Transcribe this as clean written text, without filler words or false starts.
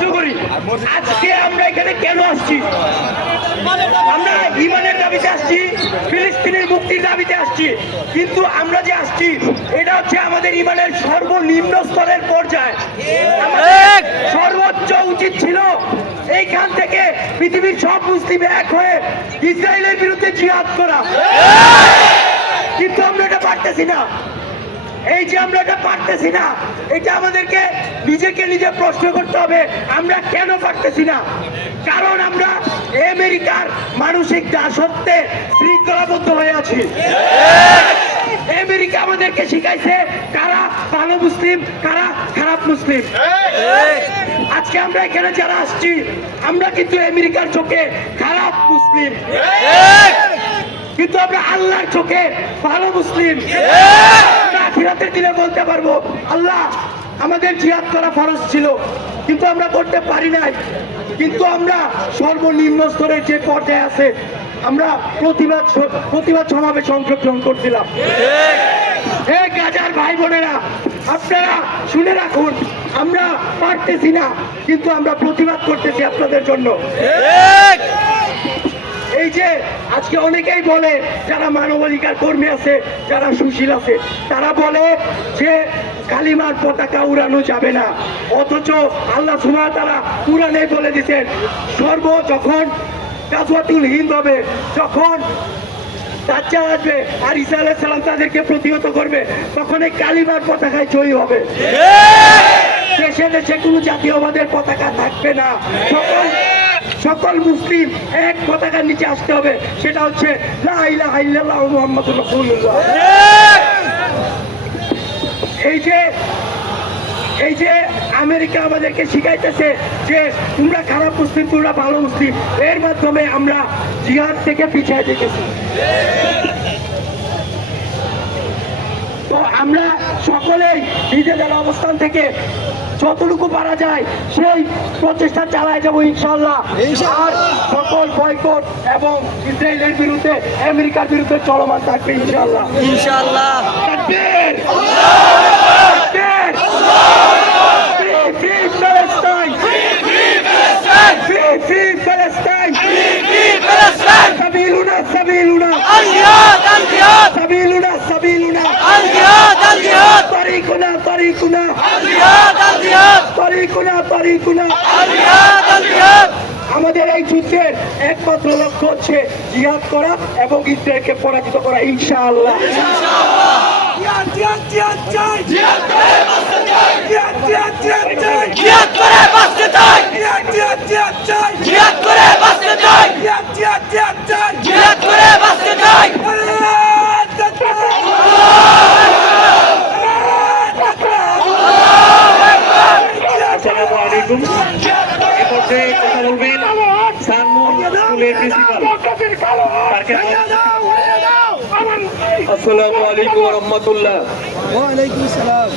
প্রশ্ন করি, আজকে আমরা এখানে কেন আসছি? আমরা ইমানের দাবিতে আসছি, ফিলিস্তিনের মুক্তির দাবিতে আসছি, কিন্তু আমরা যে আসছি এটা হচ্ছে আমাদের ইমানের সর্বনিম্ন স্তরের পর্যায়ে। আমাদের সর্বোচ্চ উচিত ছিল এইখান থেকে পৃথিবীর সব মুসলিম এক হয়ে ইসরায়েলের বিরুদ্ধে জিহাদ করা, কিন্তু আমরা এটা পারতেছি না। এই যে আমরা এটা পারতেছি না, এটা আমাদেরকে নিজেকে নিজে প্রশ্ন করতে হবে, আমরা কেন পারতেছি না? কারণ আমরা আমেরিকার মানসিক দাসত্বে শৃঙ্খলাবদ্ধ হয়ে আছি। আমেরিকা আমাদেরকে শিখাইছে কারা ভালো মুসলিম, কারা খারাপ মুসলিম। আজকে আমরা এখানে যারা আসছি, আমরা কিন্তু আমেরিকার চোখে খারাপ মুসলিম, কিন্তু আমরা আল্লাহর চোখে ভালো মুসলিম। আখিরাতের দিনে বলতে পারবো, আল্লাহ আমাদের জিহাদ করা ফরজ ছিল কিন্তু আমরা করতে পারি নাই, কিন্তু আমরা সর্বনিম্ন স্তরের যে পর্যায়ে আছে আমরা প্রতিবাদ সমাবেশে অংশগ্রহণ করছিলাম। এই গাজার ভাই বোনেরা, আপনারা শুনে রাখুন, আমরা পারতেছি না কিন্তু আমরা প্রতিবাদ করতেছি আপনাদের জন্য। এই যে আজকে অনেকেই বলে, যারা মানবাধিকার কর্মী আছে, যারা সুশীল আছে, তারা বলে যে কালিমার পতাকা উড়ানো যাবে না, অথচ আল্লাহ সুবহানাহু ওয়া তাআলা কুরআনে বলে দিতেন যখন গাজওয়াতুল হিন্দ হবে, যখন দাজ্জাল আসবে আর ঈসা আলাইহিস সালাম তাদেরকে প্রতিহত করবে, তখন এই কালিমার পতাকায় জয়ী হবে। দেশে দেশে কোনো জাতীয়বাদের পতাকা থাকবে না, সকল মুসলিম এক পতাকার নিচে আসতে হবে, সেটা হচ্ছে লা ইলাহা ইল্লাল্লাহু মুহাম্মাদুর রাসূলুল্লাহ। এই যে আমেরিকা আমাদেরকে শিখাইতেছে যে তোমরা খারাপ মুসলিম, তোমরা ভালো মুসলিম, এর মাধ্যমে আমরা জিহাদ থেকে পিছিয়ে যেতেছি। তো আমরা সকলেই নিজেদের অবস্থান থেকে যতটুকু পারা যায় সেই প্রচেষ্টা চালায় যাবো ইনশাআল্লাহ। আর সকল বয়কট এবং ইসরায়েলের বিরুদ্ধে, আমেরিকার বিরুদ্ধে চলমান থাকবে ইনশাআল্লাহ। ইনশাআল্লাহ। তাকবীর! তাকবীর! Free Palestine! Free Palestine! سبيلنا سبيلنا الجهاد الجهاد سبيلنا سبيلنا الجهاد الجهاد طريقنا طريقنا الجهاد الجهاد طريقنا طريقنا الجهاد الجهاد। আমাদের এই যুদ্ধের একমাত্র লক্ষ্য হচ্ছে জিহাদ করা এবং ইসরায়েলকে পরাজিত করা ইনশাআল্লাহ। জিহাদ জিহাদ জিহাদ চাই, জিহাদ করে বাঁচতে চাই, জিহাদ জিহাদ জিহাদ চাই, জিহাদ করে বাঁচতে চাই, জিহাদ জিহাদ জিহাদ চাই, জিহাদ করে বাঁচতে চাই, জিহাদ জিহাদ জিহাদ চাই, জিহাদ করে বাঁচতে চাই। আসসালামু আলাইকুম। এই পর্যায়ে কথা বলবেন সানমুন স্কুলের প্রিন্সিপাল। আসসালামু আলাইকুম ওয়া রাহমাতুল্লাহ। ওয়া আলাইকুম আসসালাম।